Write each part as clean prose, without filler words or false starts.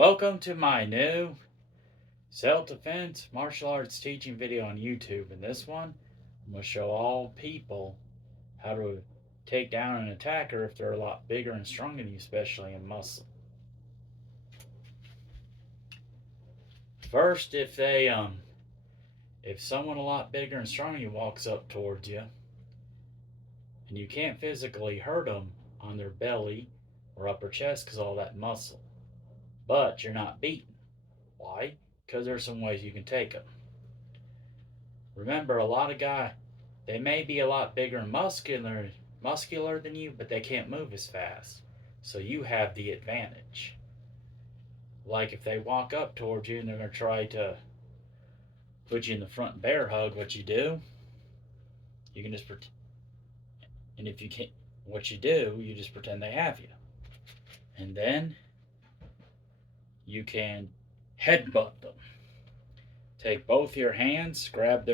Welcome to my new self-defense martial arts teaching video on YouTube. In this one, I'm going to show all people how to take down an attacker if they're a lot bigger and stronger than you, especially in muscle. First, if someone a lot bigger and stronger than you walks up towards you and you can't physically hurt them on their belly or upper chest because all that muscle, but you're not beaten. Why? Because there's some ways you can take them. Remember, a lot of guys, they may be a lot bigger and muscular than you, but they can't move as fast. So you have the advantage. Like if they walk up towards you and they're going to try to put you in the front bear hug, what you do, you can just pretend. And if you can't, what you do, you just pretend they have you. And then you can headbutt them. Take both your hands, grab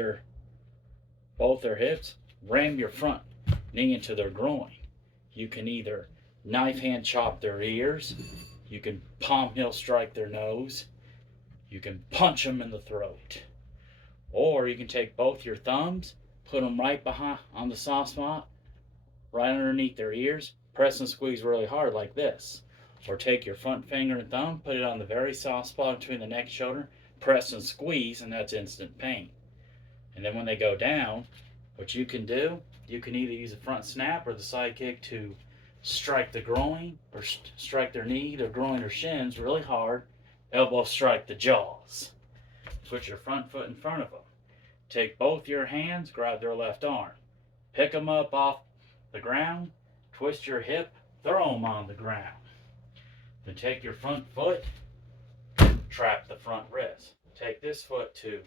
both their hips, ram your front knee into their groin. You can either knife hand chop their ears, you can palm heel strike their nose, you can punch them in the throat, or you can take both your thumbs, put them right behind on the soft spot, right underneath their ears, press and squeeze really hard like this. Or take your front finger and thumb, put it on the very soft spot between the neck and shoulder, press and squeeze, and that's instant pain. And then when they go down, what you can do, you can either use a front snap or the side kick to strike the groin or strike their knee, their groin or shins really hard, elbow strike the jaws. Put your front foot in front of them. Take both your hands, grab their left arm. Pick them up off the ground, twist your hip, throw them on the ground. Then take your front foot, trap the front wrist. Take this foot to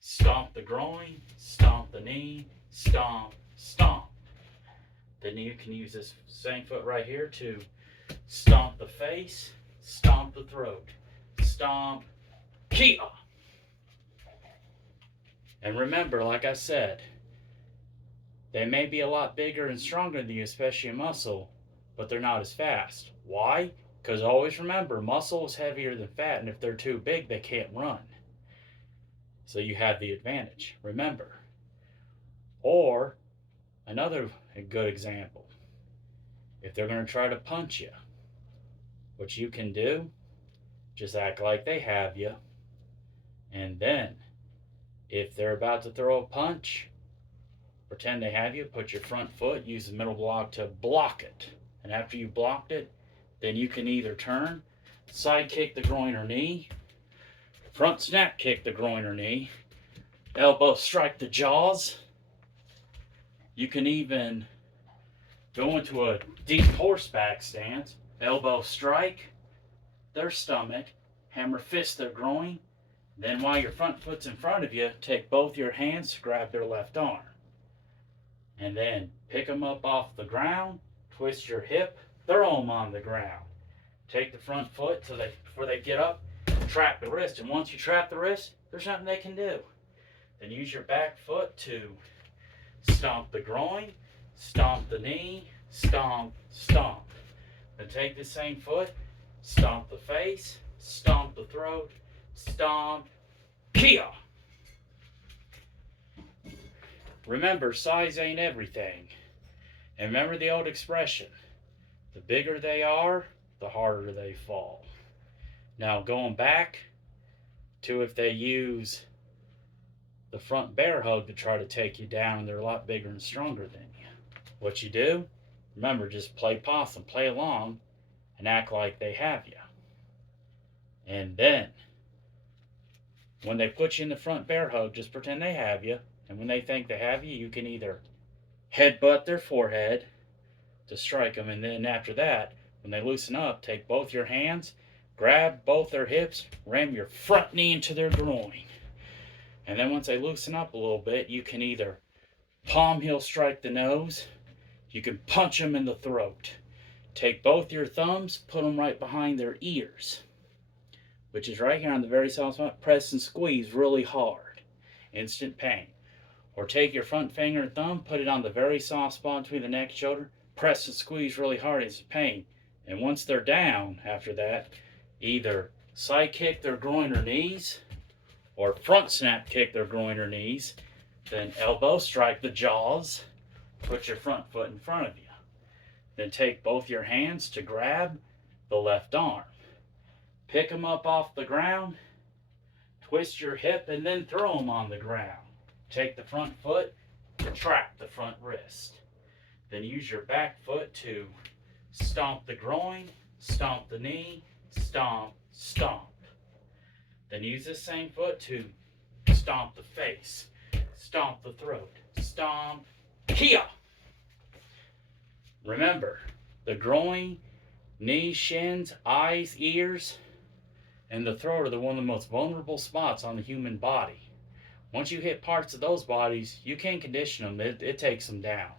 stomp the groin, stomp the knee, stomp, stomp. Then you can use this same foot right here to stomp the face, stomp the throat, stomp, kia. And remember, like I said, they may be a lot bigger and stronger than you, especially in muscle, but they're not as fast. Why? Because always remember, muscle is heavier than fat, and if they're too big, they can't run. So you have the advantage, remember. Or, another good example, if they're going to try to punch you, what you can do, just act like they have you, and then, if they're about to throw a punch, pretend they have you, put your front foot, use the middle block to block it. And after you blocked it, then you can either turn, side kick the groin or knee, front snap kick the groin or knee, elbow strike the jaws. You can even go into a deep horseback stance, elbow strike their stomach, hammer fist their groin. Then while your front foot's in front of you, take both your hands, grab their left arm. And then pick them up off the ground, twist your hip, throw them on the ground. Take the front foot so that before they get up, trap the wrist. And once you trap the wrist, there's nothing they can do. Then use your back foot to stomp the groin, stomp the knee, stomp, stomp. Then take the same foot, stomp the face, stomp the throat, stomp, kia. Remember, size ain't everything. And remember the old expression, the bigger they are, the harder they fall. Now going back to if they use the front bear hug to try to take you down and they're a lot bigger and stronger than you. What you do, remember, just play possum, play along, and act like they have you. And then, when they put you in the front bear hug, just pretend they have you. And when they think they have you, you can either headbutt their forehead to strike them. And then after that, when they loosen up, take both your hands, grab both their hips, ram your front knee into their groin. And then once they loosen up a little bit, you can either palm heel strike the nose, you can punch them in the throat. Take both your thumbs, put them right behind their ears, which is right here on the very soft spot. Press and squeeze really hard. Instant pain. Or take your front finger and thumb, put it on the very soft spot between the neck and shoulder, press and squeeze really hard, instant pain. And once they're down after that, either side kick their groin or knees, or front snap kick their groin or knees, then elbow strike the jaws, put your front foot in front of you. Then take both your hands to grab the left arm. Pick them up off the ground, twist your hip, and then throw them on the ground. Take the front foot, trap the front wrist. Then use your back foot to stomp the groin, stomp the knee, stomp, stomp. Then use the same foot to stomp the face, stomp the throat, stomp, kia. Remember, the groin, knees, shins, eyes, ears, and the throat are one of the most vulnerable spots on the human body. Once you hit parts of those bodies, you can't condition them. It takes them down.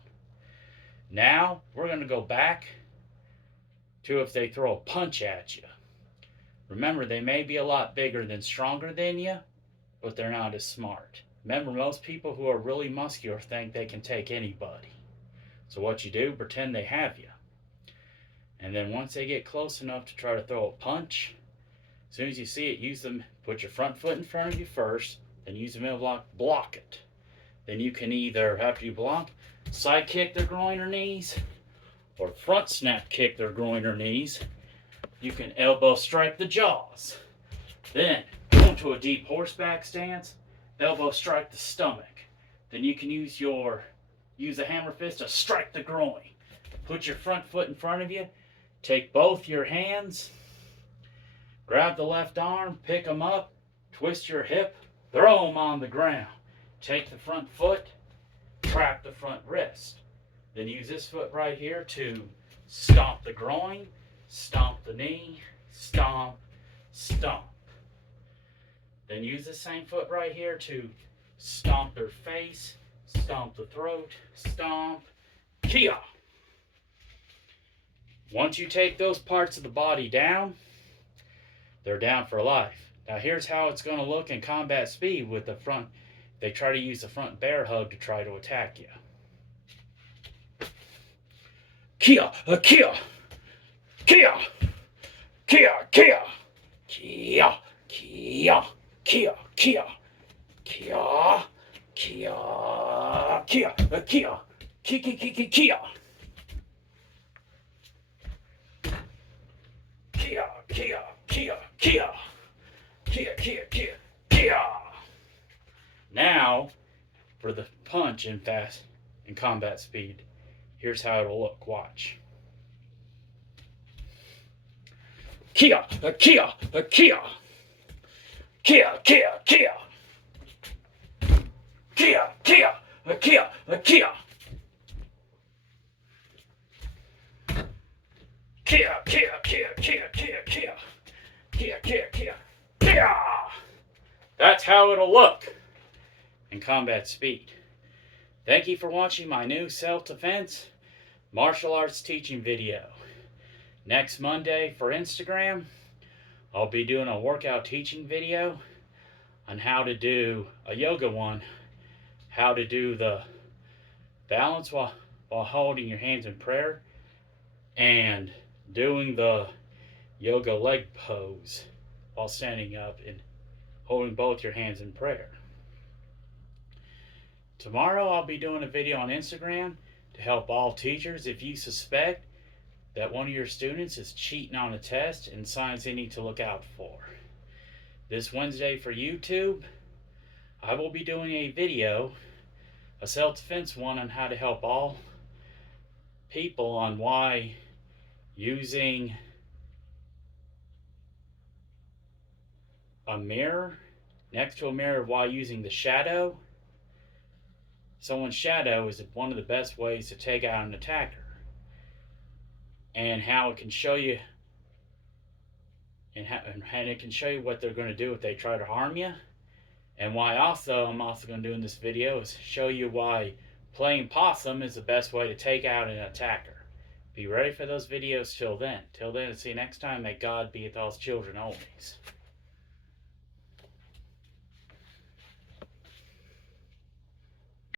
Now, we're going to go back to if they throw a punch at you. Remember, they may be a lot bigger than stronger than you, but they're not as smart. Remember, most people who are really muscular think they can take anybody. So what you do, pretend they have you. And then once they get close enough to try to throw a punch, as soon as you see it, put your front foot in front of you first, then use the middle block, block it. Then you can either, after you block, side kick their groin or knees, or front snap kick their groin or knees. You can elbow strike the jaws. Then go into a deep horseback stance, elbow strike the stomach. Then you can use the hammer fist to strike the groin. Put your front foot in front of you, take both your hands, grab the left arm, pick them up, twist your hip, throw them on the ground. Take the front foot, trap the front wrist. Then use this foot right here to stomp the groin, stomp the knee, stomp, stomp. Then use the same foot right here to stomp their face, stomp the throat, stomp, kia. Once you take those parts of the body down, they're down for life. Now here's how it's going to look in combat speed with the front. They try to use the front bear hug to try to attack you. Kia, kia, kia, kia, kia, kia, kia, kia, kia, kia, kia, kia, kia, kia, kia. Kia, kia, kia, kia, kia, kia, kia, kia. Now, for the punch in combat speed, here's how it'll look. Watch. Kia, kia, kia, kia, kia, kia, kia, kia, kia, kia. Kia, kia, kia, kia, kia, kia, kia, kia, kia, kia. That's how it'll look in combat speed. Thank you for watching my new self-defense martial arts teaching video. Next Monday for Instagram, I'll be doing a workout teaching video on how to do a yoga one, how to do the balance while holding your hands in prayer, and doing the yoga leg pose while standing up and holding both your hands in prayer. Tomorrow I'll be doing a video on Instagram to help all teachers if you suspect that one of your students is cheating on a test and signs they need to look out for. This Wednesday for YouTube, I will be doing a video, a self-defense one, on how to help all people on why using a mirror next to a mirror while using the shadow, someone's shadow, is one of the best ways to take out an attacker, and how it can show you and it can show you what they're going to do if they try to harm you, and why I'm also going to do in this video is show you why playing possum is the best way to take out an attacker. Be ready for those videos till then. Till then, see you next time. May God be with all his children always.